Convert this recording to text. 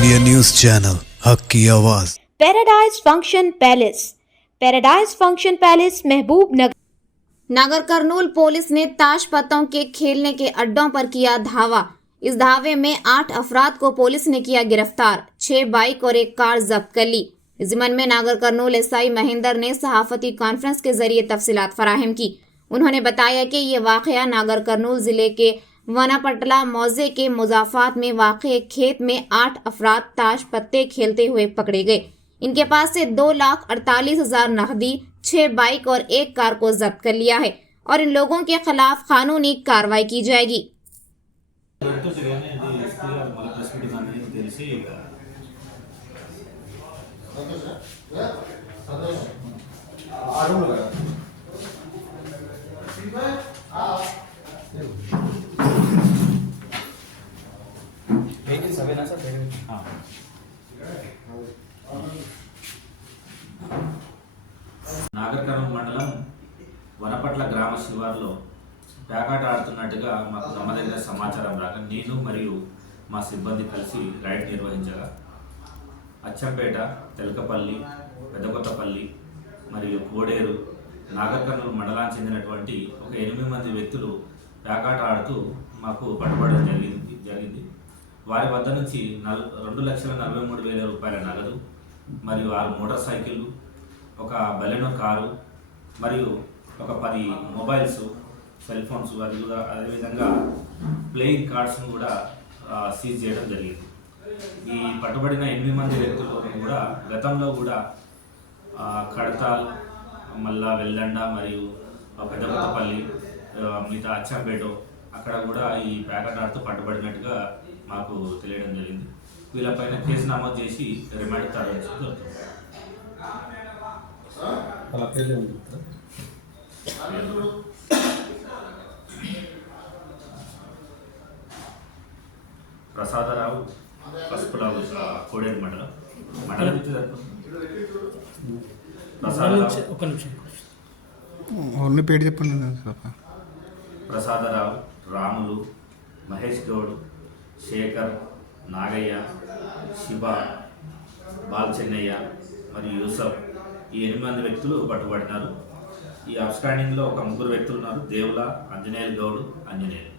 India news channel हक की आवाज़। पैराडाइज फंक्शन पैलेस महबूब नगर कर्नूल पुलिस ने ताश पत्तों के खेलने के अड्डों पर किया धावा। इस धावे में 8 अफराद को पुलिस ने किया गिरफ्तार। 6 बाइक और 1 कार जब्त कर ली। इस ज़िम्मन में नागर कर्नूल एसआई महेंद्र ने सहाफती कॉन्फ्रेंस के जरिए तफसीलात फराहम की। उन्होंने बताया कि ये वाक़या नागर कर्नूल जिले के वनापटला मौजे के मुजाफात में वाक़े खेत में 8 अफराद ताश पत्ते खेलते हुए पकड़े गए। इनके पास से 2,48,000 नकदी, 6 बाइक और 1 कार को जब्त कर लिया है और इन लोगों के खिलाफ कानूनी कार्रवाई की जाएगी। నాగర్ కర్నూల్ మండలం వనపట్ల గ్రామ శివారులో పేకాట ఆడుతున్నట్టుగా మాకు నమ్మదగిన సమాచారం రాగా నేను మరియు మా సిబ్బంది కలిసి రైడ్ నిర్వహించగా అచ్చంపేట, తెలకపల్లి, పెద్దకొత్తపల్లి మరియు కోడేరు నాగర్ కర్నూల్ మండలానికి చెందినటువంటి ఒక 8 మంది వ్యక్తులు పేకాట ఆడుతూ మాకు పట్టుబడడం జరిగింది. వారి వద్ద నుంచి 2,43,000 రూపాయల నగదు మరియు 6 మోటార్ సైకిళ్ళు, ఒక బలెనో కారు మరియు ఒక 10 మొబైల్స్, సెల్ ఫోన్స్ అదేవిధంగా ప్లేయింగ్ కార్డ్స్ను కూడా సీజ్ చేయడం జరిగింది. ఈ పట్టుబడిన 8 మంది వ్యక్తులు కూడా గతంలో కూడా కడతాల్, మళ్ళా వెల్దండ మరియు పెద్దకొత్తపల్లి, మిగతా అచ్చంపేట అక్కడ కూడా ఈ పేకాట ఆడుతూ పట్టుబడినట్టుగా మాకు తెలియడం జరిగింది. వీళ్ళపైన కేసు నమోదు చేసి రిమాండ్ తరలించడం జరుగుతుంది. ప్రసాదరావు, పసుపురావు, కోడేరు మండలం పేరు చెప్పండి. ప్రసాదరావు, రాములు, మహేష్ గౌడ్, శేఖర్, నాగయ్య, శివ, బాల్చెన్నయ్య మరియు యూసఫ్ ఈ 8 మంది వ్యక్తులు పట్టుబడినారు. ఈ అబ్స్టాండింగ్లో ఒక 3 వ్యక్తులు ఉన్నారు. దేవుల, ఆంజనేయులు గౌడ్, ఆంజనేయులు.